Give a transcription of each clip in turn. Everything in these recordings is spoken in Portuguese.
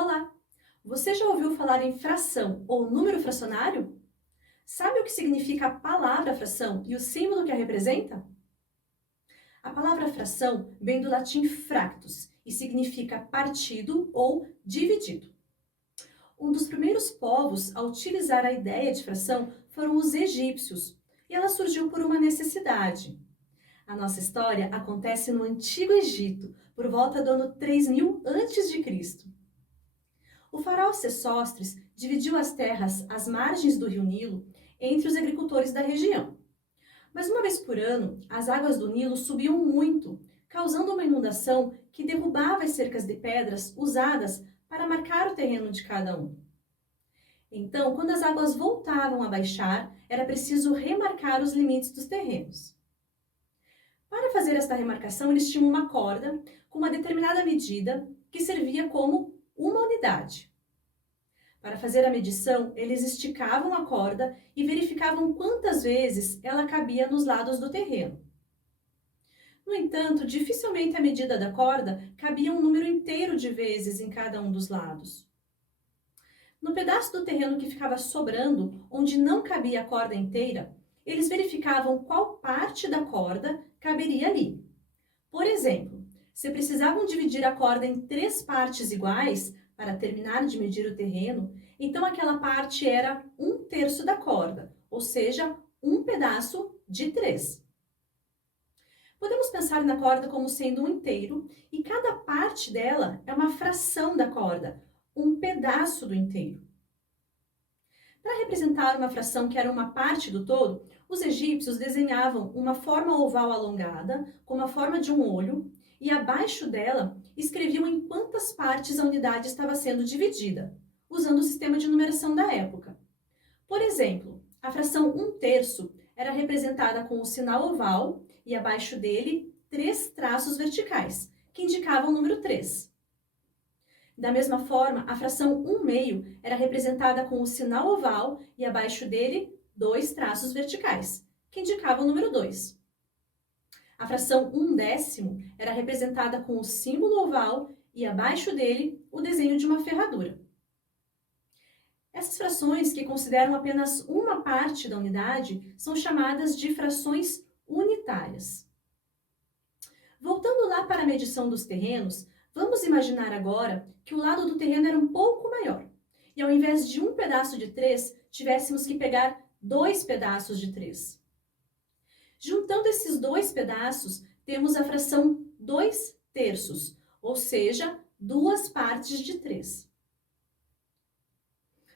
Olá! Você já ouviu falar em fração ou número fracionário? Sabe o que significa a palavra fração e o símbolo que a representa? A palavra fração vem do latim fractus e significa partido ou dividido. Um dos primeiros povos a utilizar a ideia de fração foram os egípcios, e ela surgiu por uma necessidade. A nossa história acontece no Antigo Egito, por volta do ano 3000 a.C. O faraó Sesostris dividiu as terras às margens do rio Nilo entre os agricultores da região. Mas uma vez por ano, as águas do Nilo subiam muito, causando uma inundação que derrubava as cercas de pedras usadas para marcar o terreno de cada um. Então, quando as águas voltavam a baixar, era preciso remarcar os limites dos terrenos. Para fazer esta remarcação, eles tinham uma corda com uma determinada medida que servia como uma unidade. Para fazer a medição, eles esticavam a corda e verificavam quantas vezes ela cabia nos lados do terreno. No entanto, dificilmente a medida da corda cabia um número inteiro de vezes em cada um dos lados. No pedaço do terreno que ficava sobrando, onde não cabia a corda inteira, eles verificavam qual parte da corda caberia ali. Por exemplo, se precisavam dividir a corda em 3 partes iguais para terminar de medir o terreno, então aquela parte era 1/3 da corda, ou seja, um pedaço de 3. Podemos pensar na corda como sendo um inteiro e cada parte dela é uma fração da corda, um pedaço do inteiro. Para representar uma fração que era uma parte do todo, os egípcios desenhavam uma forma oval alongada, com a forma de um olho, e abaixo dela escreviam em quantas partes a unidade estava sendo dividida, usando o sistema de numeração da época. Por exemplo, a fração 1/3 era representada com o sinal oval e abaixo dele 3 traços verticais, que indicavam o número 3. Da mesma forma, a fração 1/2 era representada com o sinal oval e abaixo dele 2 traços verticais, que indicavam o número 2. A fração 1/10 era representada com o símbolo oval e abaixo dele o desenho de uma ferradura. Essas frações, que consideram apenas uma parte da unidade, são chamadas de frações unitárias. Voltando lá para a medição dos terrenos, vamos imaginar agora que o lado do terreno era um pouco maior. E ao invés de um pedaço de 3, tivéssemos que pegar 2 pedaços de 3. Juntando esses 2 pedaços, temos a fração 2/3, ou seja, 2 partes de 3.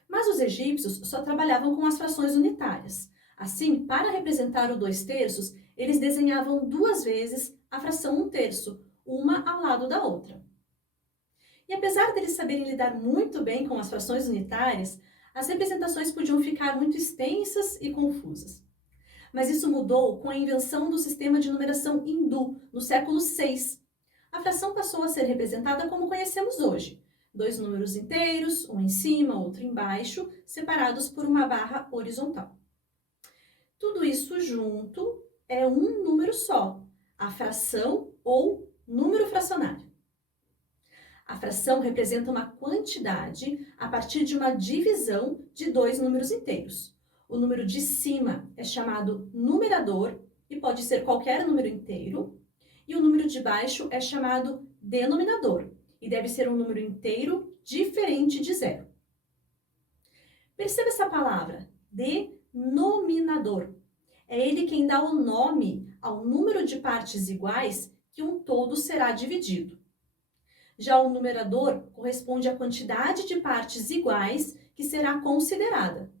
Mas os egípcios só trabalhavam com as frações unitárias. Assim, para representar o 2/3, eles desenhavam 2 vezes a fração 1/3, uma ao lado da outra. E apesar deles saberem lidar muito bem com as frações unitárias, as representações podiam ficar muito extensas e confusas. Mas isso mudou com a invenção do sistema de numeração hindu, no século VI. A fração passou a ser representada como conhecemos hoje: 2 números inteiros, um em cima, outro embaixo, separados por uma barra horizontal. Tudo isso junto é um número só, a fração ou número fracionário. A fração representa uma quantidade a partir de uma divisão de 2 números inteiros. O número de cima é chamado numerador e pode ser qualquer número inteiro, e o número de baixo é chamado denominador e deve ser um número inteiro diferente de 0. Perceba essa palavra, denominador. É ele quem dá o nome ao número de partes iguais que um todo será dividido. Já o numerador corresponde à quantidade de partes iguais que será considerada.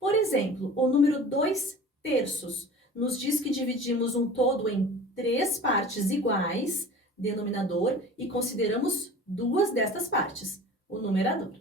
Por exemplo, o número 2/3 nos diz que dividimos um todo em 3 partes iguais, denominador, e consideramos 2 destas partes, o numerador.